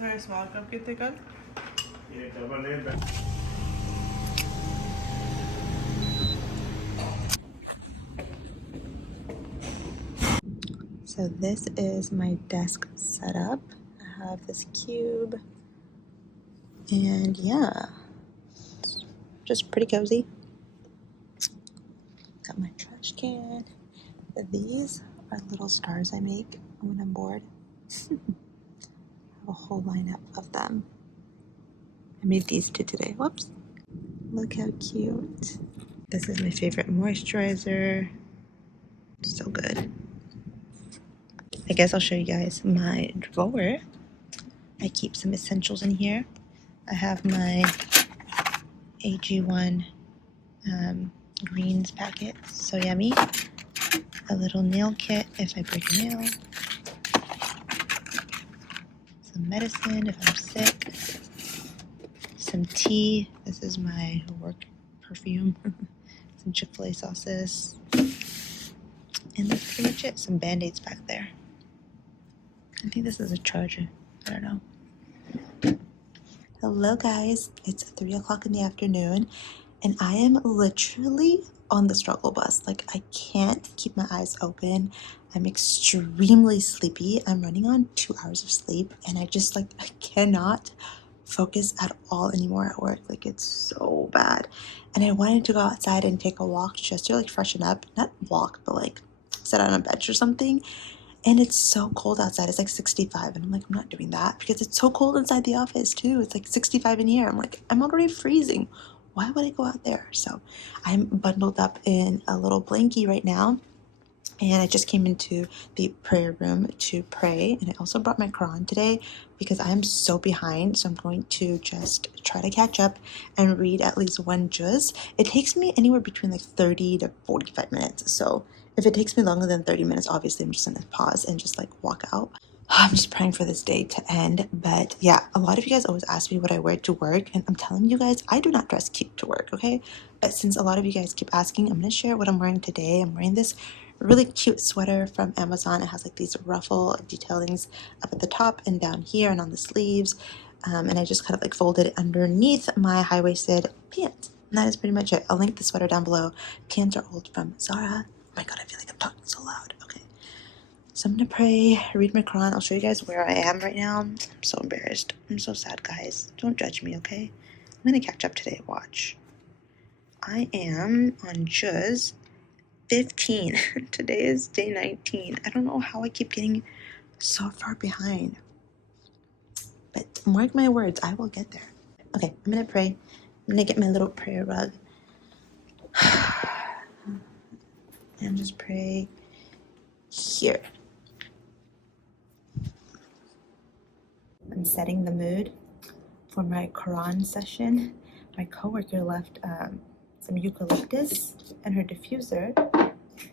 थोड़ा small cup कितने कल? ये डबल है. So this is my desk setup. I have this cube, and yeah, it's just pretty cozy. Got my trash can. These are little stars I make when I'm bored. A whole lineup of them. I made these two today. Whoops. Look how cute. This is my favorite moisturizer. So good. I guess I'll show you guys my drawer. I keep some essentials in here. I have my AG1 greens packet. So yummy. A little nail kit if I break a nail. Some medicine if I'm sick. Some tea. This is my work perfume. Some Chick-fil-A sauces. And that's pretty much it. Some Band-Aids back there. I think this is a charger. I don't know. Hello guys. It's 3 o'clock in the afternoon and I am literally on the struggle bus. Like I can't keep my eyes open. I'm extremely sleepy. I'm running on 2 hours of sleep and I cannot focus at all anymore at work. Like it's so bad. And I wanted to go outside and take a walk just to like freshen up. Not walk, but like sit on a bench or something. And it's so cold outside. It's like 65 and I'm like, I'm not doing that because it's so cold inside the office too. It's like 65 in here. I'm like, I'm already freezing. Why would I go out there? So I'm bundled up in a little blankie right now. And I just came into the prayer room to pray. And I also brought my Quran today because I'm so behind. So I'm going to just try to catch up and read at least one juz. It takes me anywhere between like 30 to 45 minutes. So if it takes me longer than 30 minutes, obviously I'm just going to pause and just like walk out. I'm just praying for this day to end. But yeah, a lot of you guys always ask me what I wear to work. And I'm telling you guys, I do not dress cute to work, okay? But since a lot of you guys keep asking, I'm going to share what I'm wearing today. I'm wearing this really cute sweater from Amazon. It has like these ruffle detailings up at the top and down here and on the sleeves. And I just kind of like folded it underneath my high-waisted pants. And that is pretty much it. I'll link the sweater down below. Pants are old from Zara. Oh my god, I feel like I'm talking so loud. Okay. So I'm going to pray, read my Quran. I'll show you guys where I am right now. I'm so embarrassed. I'm so sad, guys. Don't judge me, okay? I'm going to catch up today. Watch. I am on juz 15. Today is day 19. I don't know how I keep getting so far behind. But mark my words, I will get there. Okay, I'm going to pray. I'm going to get my little prayer rug. And just pray here. I'm setting the mood for my Quran session. My coworker left some eucalyptus and her diffuser.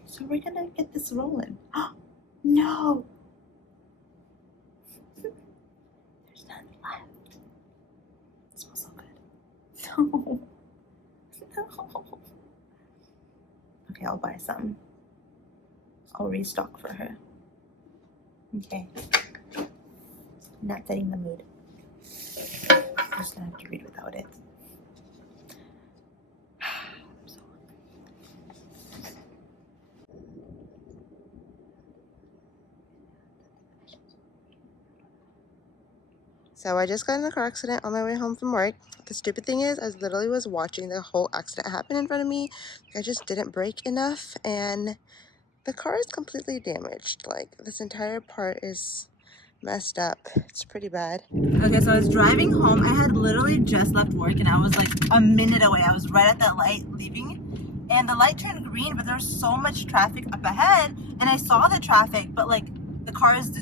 So we're gonna get this rolling. Oh, no! There's none left. It smells so good. No. No. Okay, I'll buy some. I'll restock for her. Okay. Not setting the mood. I'm just gonna have to read without it. So I just got in a car accident on my way home from work. The stupid thing is, I literally was watching the whole accident happen in front of me. I just didn't brake enough, and the car is completely damaged. Like, this entire part is messed up. It's pretty bad. Okay, so I was driving home. I had literally just left work, and I was like a minute away. I was right at that light leaving, and the light turned green, but there was so much traffic up ahead, and I saw the traffic, but like the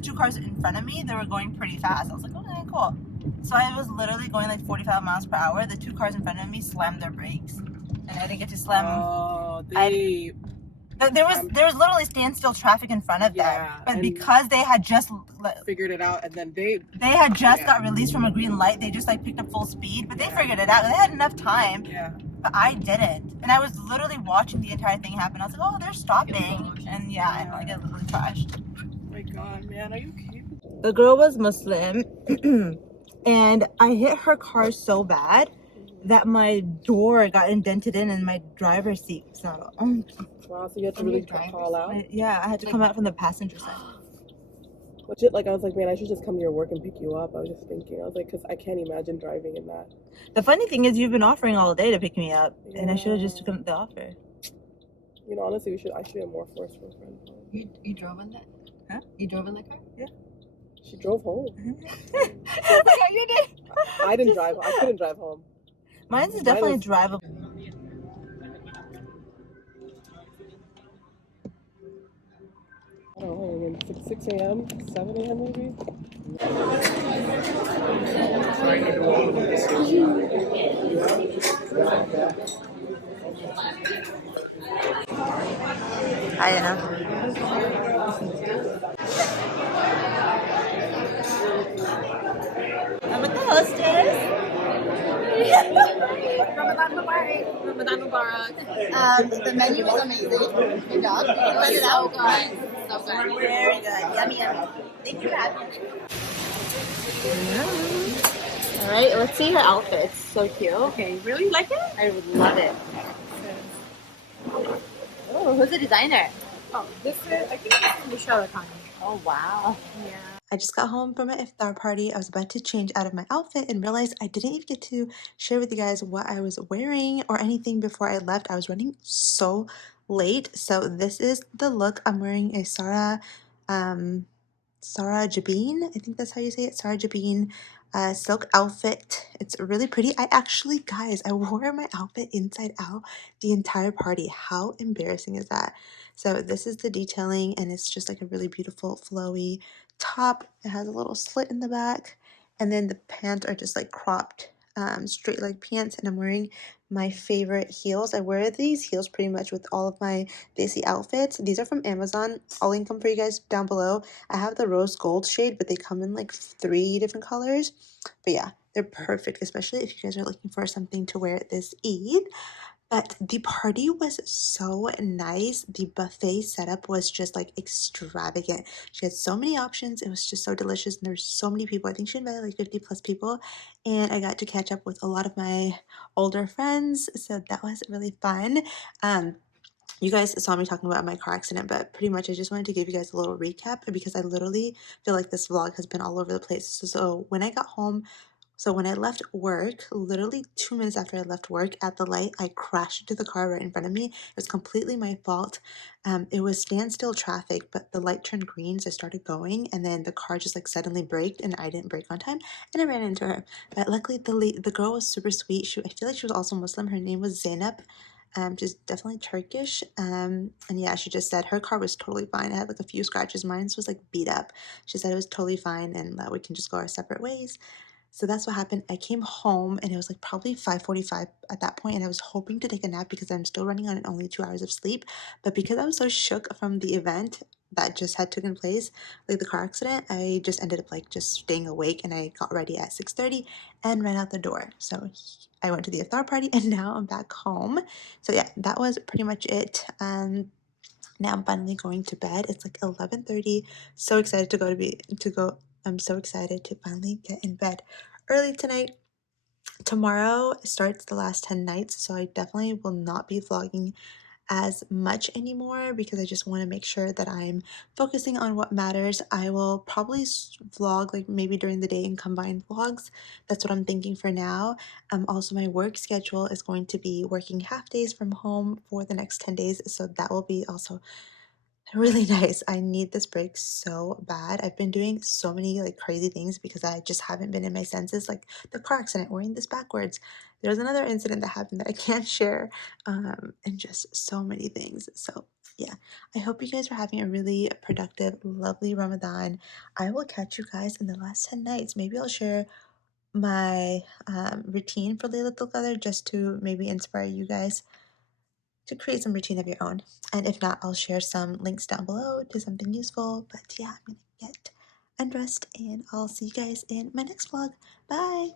two cars in front of me, they were going pretty fast. I was like, okay, cool. So I was literally going like 45 miles per hour. The two cars in front of me slammed their brakes, and I didn't get to slam. Oh, they There was literally standstill traffic in front of them, but because they had just figured it out, and then they had just got released from a green light, they just like picked up full speed. But they figured it out. They had enough time. Yeah. But I didn't, and I was literally watching the entire thing happen. I was like, oh, they're stopping, and and like it literally crashed. Oh my god, man, are you kidding? The girl was Muslim, and I hit her car so bad that my door got indented in and my driver's seat. So, wow, so you had to really call out? I had to come out from the passenger side. Legit, like I was like, man, I should just come to your work and pick you up. I was just thinking, I was like, because I can't imagine driving in that. The funny thing is, you've been offering all day to pick me up, and I should have just taken the offer. You know, honestly, I should have more force for a friend. You drove in that? Huh? You drove in that car? Yeah. She drove home. Yeah, you did. I didn't drive. I couldn't drive home. Mine's is definitely drivable. I don't know, I mean, 6 a.m., 7 a.m. maybe? I don't know. I'm with the hostess. Ramadan Mubarak. The menu was amazing. Good job. So good. So good. Very good. Yummy, yummy. Thank you for having me. All right, let's see her outfits. So cute. Okay, really? You like it? I would love it. Oh, who's the designer? Oh, this is, I think this is Michelle Khan. Oh, wow. Yeah. I just got home from my iftar party. I was about to change out of my outfit and realized I didn't even get to share with you guys what I was wearing or anything before I left. I was running so late. So this is the look. I'm wearing a Sarah Jabin, I think that's how you say it, Sarah Jabin silk outfit. It's really pretty. Guys, I wore my outfit inside out the entire party. How embarrassing is that? So this is the detailing, and it's just like a really beautiful flowy top. It has a little slit in the back, and then the pants are just like cropped straight leg pants, and I'm wearing my favorite heels. I wear these heels pretty much with all of my Desi outfits. These are from Amazon. I'll link them for you guys down below. I have the rose gold shade, but they come in like 3 different colors. But yeah, they're perfect, especially if you guys are looking for something to wear this Eid. But the party was so nice. The buffet setup was just like extravagant. She had so many options. It was just so delicious. And there were so many people. I think she invited like 50 plus people. And I got to catch up with a lot of my older friends. So that was really fun. You guys saw me talking about my car accident, but pretty much I just wanted to give you guys a little recap because I literally feel like this vlog has been all over the place. So when I got home, when I left work, literally 2 minutes after I left work at the light, I crashed into the car right in front of me. It was completely my fault. It was standstill traffic, but the light turned green, so I started going, and then the car just like suddenly braked, and I didn't brake on time, and I ran into her. But luckily, the girl was super sweet. I feel like she was also Muslim. Her name was Zainab. She's definitely Turkish. And yeah, she just said her car was totally fine. It had like a few scratches. Mine was like beat up. She said it was totally fine and that we can just go our separate ways. So that's what happened. I came home and it was like probably 5:45 at that point, and I was hoping to take a nap because I'm still running on only 2 hours of sleep. But because I was so shook from the event that just had taken place, like the car accident, I just ended up like just staying awake, and I got ready at 6:30 and ran out the door. So I went to the iftar party and now I'm back home. So yeah, that was pretty much it. Now I'm finally going to bed. It's like 11:30. So excited to go. I'm so excited to finally get in bed early tonight. Tomorrow starts the last 10 nights, so I definitely will not be vlogging as much anymore because I just want to make sure that I'm focusing on what matters. I will probably vlog like maybe during the day and combine vlogs. That's what I'm thinking for now. Also, my work schedule is going to be working half days from home for the next 10 days, so that will be also really nice. I need this break so bad. I've been doing so many like crazy things because I just haven't been in my senses, like the car accident, wearing this backwards. There's another incident that happened that I can't share, and just so many things. So yeah, I hope you guys are having a really productive, lovely Ramadan. I will catch you guys in the last 10 nights. Maybe I'll share my routine for Laylatul Qadr just to maybe inspire you guys to create some routine of your own. And if not, I'll share some links down below to something useful. But yeah, I'm gonna get undressed and I'll see you guys in my next vlog. Bye!